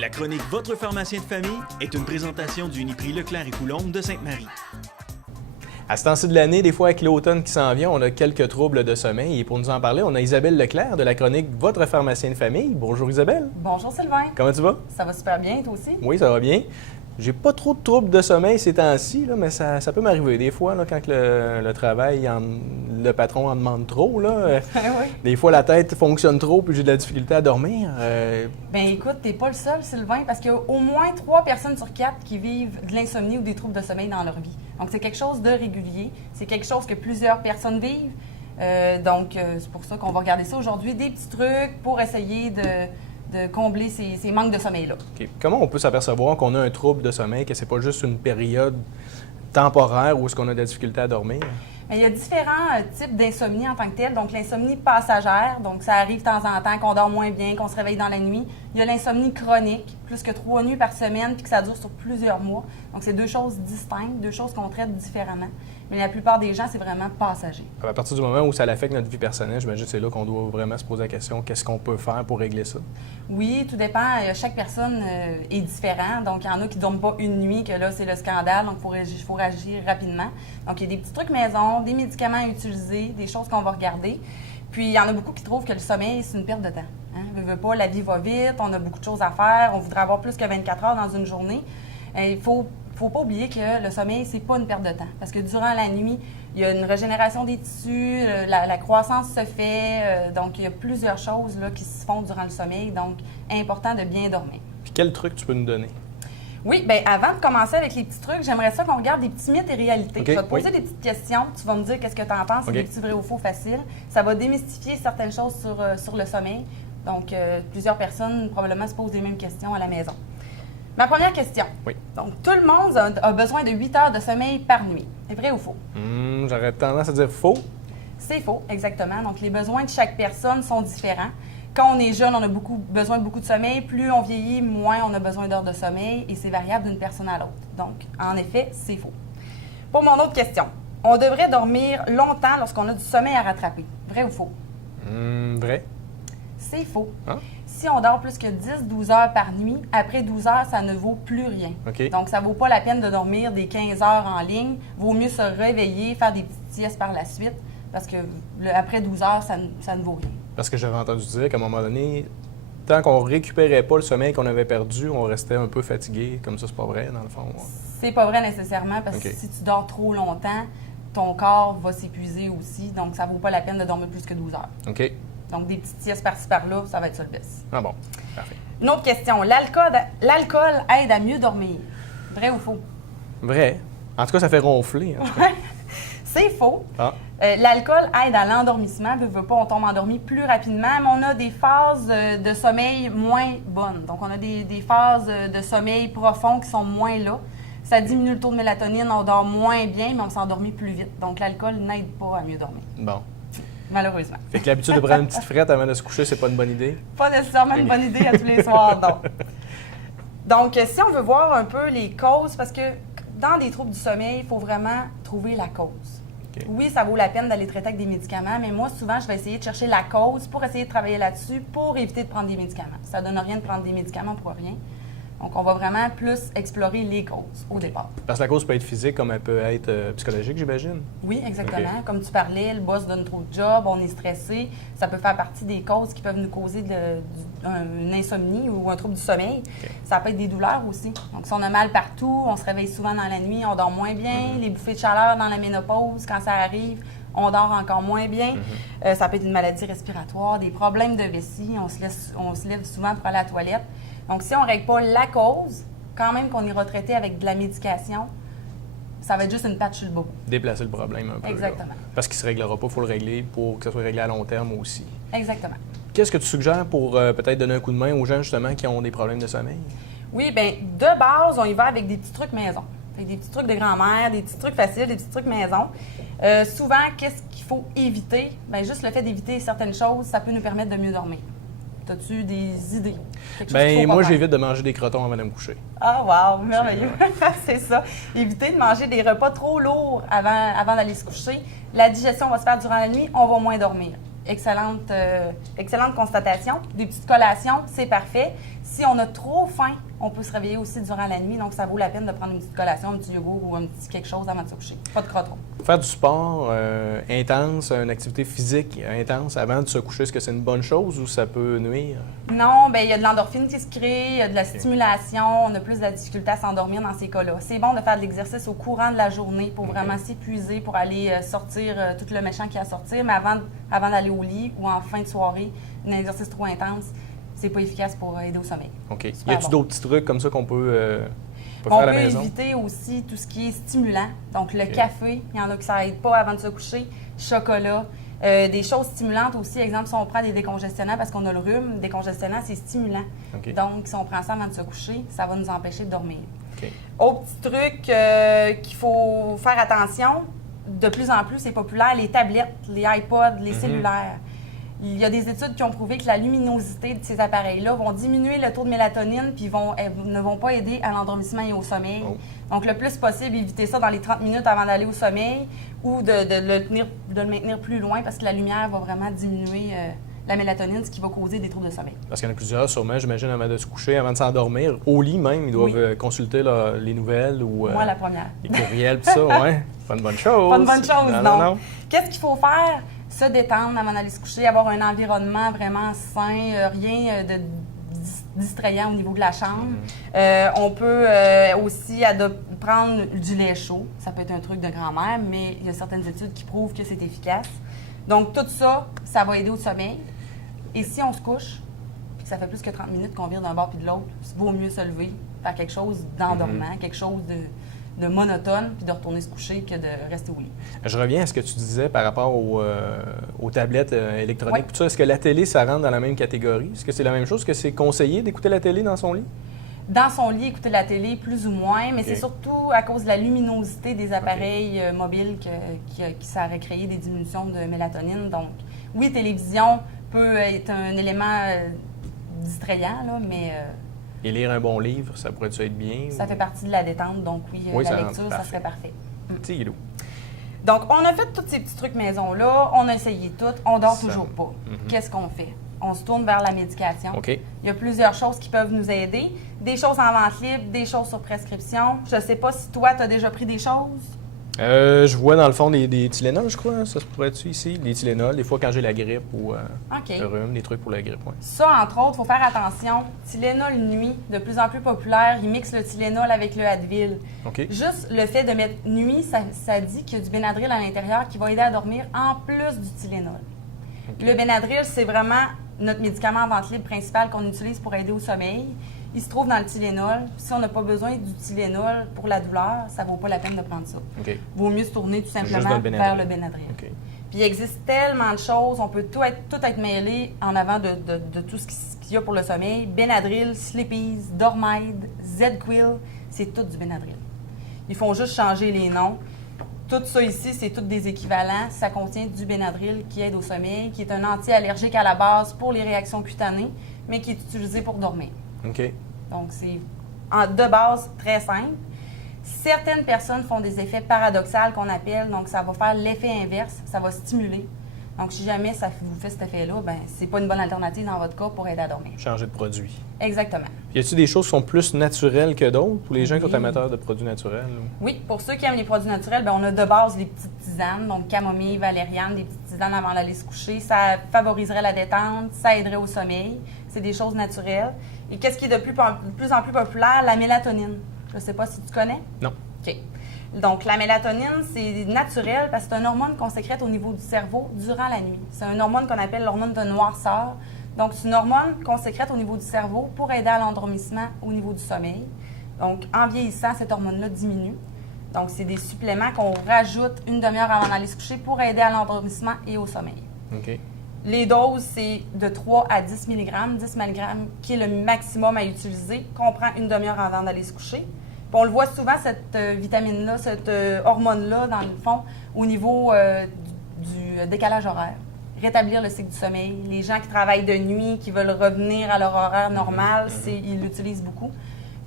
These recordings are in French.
La chronique Votre pharmacien de famille est une présentation du Uniprix Leclerc et Coulombe de Sainte-Marie. À ce temps-ci de l'année, des fois avec l'automne qui s'en vient, on a quelques troubles de sommeil. Et pour nous en parler, on a Isabelle Leclerc de la chronique Votre pharmacien de famille. Bonjour Isabelle. Bonjour Sylvain. Comment tu vas? Ça va super bien, toi aussi? Oui, ça va bien. J'ai pas trop de troubles de sommeil ces temps-ci, là, mais ça peut m'arriver des fois là, quand le travail, le patron en demande trop. Là, Oui. Des fois, la tête fonctionne trop puis j'ai de la difficulté à dormir. Bien écoute, t'es pas le seul Sylvain, parce qu'il y a au moins 3 personnes sur 4 qui vivent de l'insomnie ou des troubles de sommeil dans leur vie. Donc c'est quelque chose de régulier, c'est quelque chose que plusieurs personnes vivent. C'est pour ça qu'on va regarder ça aujourd'hui, des petits trucs pour essayer de combler ces manques de sommeil-là. OK. Comment on peut s'apercevoir qu'on a un trouble de sommeil, que c'est pas juste une période temporaire où est-ce qu'on a de la difficulté à dormir? Bien, il y a différents types d'insomnie en tant que telle. Donc l'insomnie passagère, donc ça arrive de temps en temps qu'on dort moins bien, qu'on se réveille dans la nuit. Il y a l'insomnie chronique, plus que 3 nuits par semaine, puis que ça dure sur plusieurs mois. Donc c'est 2 choses distinctes, 2 choses qu'on traite différemment. Mais la plupart des gens, c'est vraiment passager. À partir du moment où ça affecte notre vie personnelle, j'imagine que c'est là qu'on doit vraiment se poser la question, qu'est-ce qu'on peut faire pour régler ça? Oui, tout dépend. Chaque personne est différente. Donc, il y en a qui ne dorment pas une nuit, que là, c'est le scandale. Donc, il faut réagir rapidement. Donc, il y a des petits trucs maison, des médicaments à utiliser, des choses qu'on va regarder. Puis, il y en a beaucoup qui trouvent que le sommeil, c'est une perte de temps. Hein? Veut pas, la vie va vite, on a beaucoup de choses à faire, on voudrait avoir plus que 24 heures dans une journée. Il faut pas oublier que le sommeil, c'est pas une perte de temps. Parce que durant la nuit, il y a une régénération des tissus, la croissance se fait. Donc, il y a plusieurs choses là, qui se font durant le sommeil. Donc, important de bien dormir. Puis quel truc tu peux nous donner? Oui, bien, avant de commencer avec les petits trucs, j'aimerais ça qu'on regarde des petits mythes et réalités. Okay, Je vais te poser des petites questions. Tu vas me dire qu'est-ce que tu en penses. C'est des petits vrais ou faux faciles. Ça va démystifier certaines choses sur le sommeil. Donc, plusieurs personnes probablement se posent les mêmes questions à la maison. Ma première question. Oui. Donc, tout le monde a besoin de 8 heures de sommeil par nuit. C'est vrai ou faux? J'aurais tendance à dire faux. C'est faux, exactement. Donc, les besoins de chaque personne sont différents. Quand on est jeune, on a besoin de beaucoup de sommeil. Plus on vieillit, moins on a besoin d'heures de sommeil. Et c'est variable d'une personne à l'autre. Donc, en effet, c'est faux. Pour mon autre question. On devrait dormir longtemps lorsqu'on a du sommeil à rattraper. Vrai ou faux? Vrai. C'est faux. Hein? Si on dort plus que 10-12 heures par nuit, après 12 heures, ça ne vaut plus rien. Okay. Donc, ça ne vaut pas la peine de dormir des 15 heures en ligne. Vaut mieux se réveiller, faire des petites siestes par la suite, parce que après 12 heures, ça ne vaut rien. Parce que j'avais entendu dire qu'à un moment donné, tant qu'on ne récupérait pas le sommeil qu'on avait perdu, on restait un peu fatigué. Comme ça, c'est pas vrai, dans le fond. C'est pas vrai nécessairement, parce Okay. que si tu dors trop longtemps, ton corps va s'épuiser aussi. Donc, ça ne vaut pas la peine de dormir plus que 12 heures. OK. Donc, des petites siestes par-ci par-là, ça va être ça le best. Ah bon, parfait. Une autre question. L'alcool aide à mieux dormir. Vrai ou faux? Vrai. En tout cas, ça fait ronfler. En tout cas. C'est faux. Ah. L'alcool aide à l'endormissement. Veut pas, on tombe endormi plus rapidement, mais on a des phases de sommeil moins bonnes. Donc, on a des phases de sommeil profond qui sont moins là. Ça diminue le taux de mélatonine, on dort moins bien, mais on s'endormit plus vite. Donc, l'alcool n'aide pas à mieux dormir, Bon. malheureusement. Fait que l'habitude de prendre une petite frette avant de se coucher, c'est pas une bonne idée? Pas nécessairement une bonne idée à tous les soirs, non. Donc, si on veut voir un peu les causes, parce que dans des troubles du sommeil, il faut vraiment trouver la cause. Okay. Oui, ça vaut la peine d'aller traiter avec des médicaments, mais moi, souvent, je vais essayer de chercher la cause pour essayer de travailler là-dessus pour éviter de prendre des médicaments. Ça ne donne rien de prendre des médicaments pour rien. Donc, on va vraiment plus explorer les causes au départ. Parce que la cause peut être physique comme elle peut être psychologique, j'imagine? Oui, exactement. Okay. Comme tu parlais, le boss donne trop de job, on est stressé. Ça peut faire partie des causes qui peuvent nous causer une insomnie ou un trouble du sommeil. Okay. Ça peut être des douleurs aussi. Donc, si on a mal partout, on se réveille souvent dans la nuit, on dort moins bien. Les bouffées de chaleur dans la ménopause, quand ça arrive, on dort encore moins bien. Ça peut être une maladie respiratoire, des problèmes de vessie. On se lève souvent pour aller à la toilette. Donc, si on ne règle pas la cause, quand même qu'on est retraité avec de la médication, ça va être juste une patte sur le bobo. Déplacer le problème un peu. Exactement. Là. Parce qu'il ne se réglera pas, il faut le régler pour que ça soit réglé à long terme aussi. Exactement. Qu'est-ce que tu suggères pour peut-être donner un coup de main aux gens justement qui ont des problèmes de sommeil? Oui, bien, de base, on y va avec des petits trucs maison. Fait des petits trucs de grand-mère, des petits trucs faciles, des petits trucs maison. Souvent, qu'est-ce qu'il faut éviter? Bien, juste le fait d'éviter certaines choses, ça peut nous permettre de mieux dormir. As-tu des idées? Bien, moi, j'évite de manger des crotons avant de me coucher. Ah, wow! Merveilleux! C'est ça. Éviter de manger des repas trop lourds avant d'aller se coucher. La digestion va se faire durant la nuit, on va moins dormir. excellente constatation. Des petites collations, c'est parfait. Si on a trop faim, on peut se réveiller aussi durant la nuit, donc ça vaut la peine de prendre une petite collation, un petit yogourt ou un petit quelque chose avant de se coucher. Pas de croton. Faire du sport intense, une activité physique intense avant de se coucher, est-ce que c'est une bonne chose ou ça peut nuire? Non, bien, il y a de l'endorphine qui se crée, il y a de la stimulation, on a plus de la difficulté à s'endormir dans ces cas-là. C'est bon de faire de l'exercice au courant de la journée pour vraiment s'épuiser, pour aller sortir tout le méchant qu'il y a à sortir, mais avant d'aller au lit ou en fin de soirée, un exercice trop intense, c'est pas efficace pour aider au sommeil. OK. Super Y a-t-il d'autres petits trucs comme ça qu'on peut faire On à la peut maison? éviter aussi tout ce qui est stimulant. Donc, le café, il y en a qui ça aide pas avant de se coucher. Chocolat. Des choses stimulantes aussi. Exemple, si on prend des décongestionnants parce qu'on a le rhume, le décongestionnant, c'est stimulant. OK. Donc, si on prend ça avant de se coucher, ça va nous empêcher de dormir. OK. Autre petit truc qu'il faut faire attention, de plus en plus, c'est populaire, les tablettes, les iPods, les cellulaires. Il y a des études qui ont prouvé que la luminosité de ces appareils-là vont diminuer le taux de mélatonine puis ne vont pas aider à l'endormissement et au sommeil. Oh. Donc, le plus possible, éviter ça dans les 30 minutes avant d'aller au sommeil ou de le maintenir plus loin parce que la lumière va vraiment diminuer la mélatonine, ce qui va causer des troubles de sommeil. Parce qu'il y en a plusieurs, sûrement, j'imagine, avant de se coucher, avant de s'endormir. Au lit même, ils doivent consulter les nouvelles ou Moi, la première. les courriels, tout ça. Ouais. Pas une bonne chose. Pas une bonne chose, non. Qu'est-ce qu'il faut faire? Se détendre avant d'aller se coucher, avoir un environnement vraiment sain, rien de distrayant au niveau de la chambre. On peut aussi prendre du lait chaud. Ça peut être un truc de grand-mère, mais il y a certaines études qui prouvent que c'est efficace. Donc, tout ça, ça va aider au sommeil. Et si on se couche, puis que ça fait plus que 30 minutes qu'on vire d'un bord puis de l'autre, il vaut mieux se lever, faire quelque chose d'endormant, quelque chose de monotone, puis de retourner se coucher que de rester au lit. Je reviens à ce que tu disais par rapport aux tablettes électroniques. Ouais. Tout ça. Est-ce que la télé, ça rentre dans la même catégorie? Est-ce que c'est la même chose? Est-ce que c'est conseillé d'écouter la télé dans son lit? Dans son lit, écouter la télé, plus ou moins, mais c'est surtout à cause de la luminosité des appareils mobiles que ça aurait créé des diminutions de mélatonine. Donc, oui, télévision peut être un élément distrayant, là, mais Et lire un bon livre, ça pourrait-tu être bien? ça fait partie de la détente. Donc, oui, ça la rentre lecture, ça parfait. serait parfait. Tigilou. Donc, on a fait tous ces petits trucs maison-là, on a essayé tout, on dort Ça- toujours pas. Qu'est-ce qu'on fait? On se tourne vers la médication. OK. Il y a plusieurs choses qui peuvent nous aider. Des choses en vente libre, des choses sur prescription. Je ne sais pas si toi, tu as déjà pris des choses. Je vois dans le fond des Tylenol, je crois. Ça se pourrait-tu ici? Des Tylenol, des fois quand j'ai la grippe ou OK. le rhume, des trucs pour la grippe. Ouais. Ça, entre autres, il faut faire attention. Tylenol nuit, de plus en plus populaire. Ils mixent le Tylenol avec le Advil. OK. Juste le fait de mettre nuit, ça dit qu'il y a du Benadryl à l'intérieur qui va aider à dormir en plus du Tylenol. Le Benadryl, c'est vraiment notre médicament en vente libre principal qu'on utilise pour aider au sommeil. Il se trouve dans le Tylenol. Si on n'a pas besoin du Tylenol pour la douleur, ça ne vaut pas la peine de prendre ça. OK. Vaut mieux se tourner tout Juste simplement dans le Benadryl. vers le Benadryl. OK. Puis il existe tellement de choses, on peut tout être mêlé en avant de tout ce qu'il y a pour le sommeil. Benadryl, Sleepies, Dormide, Z-Quil, c'est tout du Benadryl. Ils font juste changer les noms. Tout ça ici, c'est tous des équivalents. Ça contient du Benadryl qui aide au sommeil, qui est un anti-allergique à la base pour les réactions cutanées, mais qui est utilisé pour dormir. OK. Donc, c'est de base très simple. Certaines personnes font des effets paradoxaux qu'on appelle, donc ça va faire l'effet inverse, ça va stimuler. Donc, si jamais ça vous fait cet effet-là, ben c'est pas une bonne alternative dans votre cas pour aider à dormir. Changer de produit. Exactement. Y a-t-il des choses qui sont plus naturelles que d'autres pour les gens qui sont Oui. amateurs de produits naturels? Ou... Oui, pour ceux qui aiment les produits naturels, ben on a de base les petites tisanes, donc camomille, valériane, des petites tisanes avant d'aller se coucher. Ça favoriserait la détente, ça aiderait au sommeil. C'est des choses naturelles. Et qu'est-ce qui est de plus en plus populaire? La mélatonine. Je ne sais pas si tu connais. Non. OK. Donc, la mélatonine, c'est naturel parce que c'est une hormone qu'on sécrète au niveau du cerveau durant la nuit. C'est une hormone qu'on appelle l'hormone de noirceur. Donc, c'est une hormone qu'on sécrète au niveau du cerveau pour aider à l'endormissement au niveau du sommeil. Donc, en vieillissant, cette hormone-là diminue. Donc, c'est des suppléments qu'on rajoute une demi-heure avant d'aller se coucher pour aider à l'endormissement et au sommeil. OK. Les doses, c'est de 3 à 10 mg. 10 mg qui est le maximum à utiliser, qu'on prend une demi-heure avant d'aller se coucher. Puis on le voit souvent, cette vitamine-là, cette hormone-là, dans le fond, au niveau du décalage horaire. Rétablir le cycle du sommeil. Les gens qui travaillent de nuit, qui veulent revenir à leur horaire normal, ils l'utilisent beaucoup.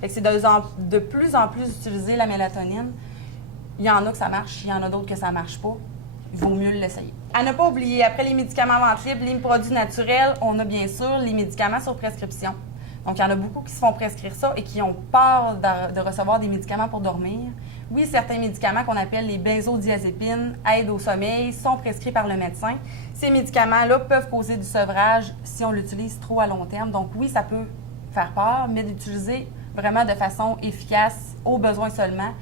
Fait que c'est de plus en plus utilisé, la mélatonine. Il y en a que ça marche, il y en a d'autres que ça marche pas. il vaut mieux l'essayer. À ne pas oublier, après les médicaments en vente libre, les produits naturels, on a bien sûr les médicaments sur prescription. Donc, il y en a beaucoup qui se font prescrire ça et qui ont peur de recevoir des médicaments pour dormir. Oui, certains médicaments qu'on appelle les benzodiazépines aident au sommeil, sont prescrits par le médecin. Ces médicaments-là peuvent causer du sevrage si on l'utilise trop à long terme. Donc oui, ça peut faire peur, mais d'utiliser vraiment de façon efficace, aux besoins seulement,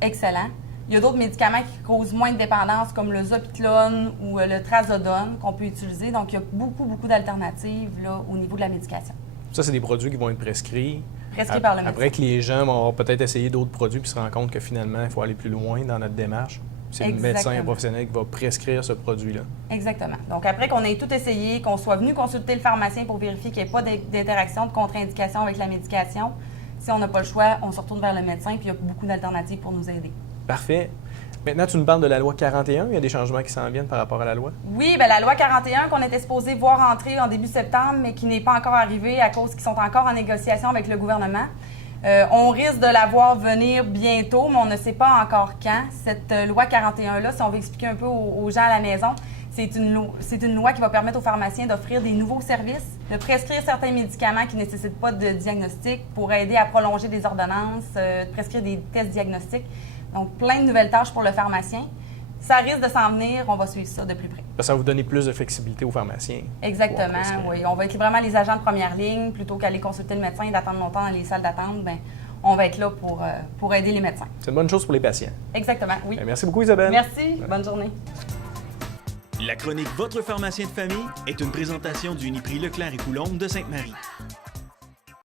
excellent. Il y a d'autres médicaments qui causent moins de dépendance, comme le Zopiclone ou le Trazodone qu'on peut utiliser. Donc, il y a beaucoup d'alternatives là, au niveau de la médication. Ça, c'est des produits qui vont être prescrits. Prescrits par le médecin. Après que les gens vont peut-être essayer d'autres produits puis se rendre compte que finalement, il faut aller plus loin dans notre démarche. C'est le médecin professionnel qui va prescrire ce produit-là. Exactement. Donc, après qu'on ait tout essayé, qu'on soit venu consulter le pharmacien pour vérifier qu'il n'y ait pas d'interaction, de contre-indication avec la médication, si on n'a pas le choix, on se retourne vers le médecin puis il y a beaucoup d'alternatives pour nous aider. Parfait. Maintenant, tu nous parles de la loi 41. Il y a des changements qui s'en viennent par rapport à la loi? Oui, bien, la loi 41 qu'on était supposé voir entrer en début septembre, mais qui n'est pas encore arrivée à cause qu'ils sont encore en négociation avec le gouvernement. On risque de la voir venir bientôt, mais on ne sait pas encore quand. Cette loi 41-là, si on veut expliquer un peu aux gens à la maison, c'est une loi qui va permettre aux pharmaciens d'offrir des nouveaux services, de prescrire certains médicaments qui ne nécessitent pas de diagnostic pour aider à prolonger des ordonnances, de prescrire des tests diagnostiques. Donc, plein de nouvelles tâches pour le pharmacien. Ça risque de s'en venir, on va suivre ça de plus près. Ça va vous donner plus de flexibilité aux pharmaciens. Exactement, oui. On va être vraiment les agents de première ligne plutôt qu'aller consulter le médecin et d'attendre longtemps dans les salles d'attente. Bien, on va être là pour aider les médecins. C'est une bonne chose pour les patients. Exactement, oui. Merci beaucoup, Isabelle. Merci, bonne journée. La chronique Votre pharmacien de famille est une présentation du Uniprix Leclerc et Coulombe de Sainte-Marie.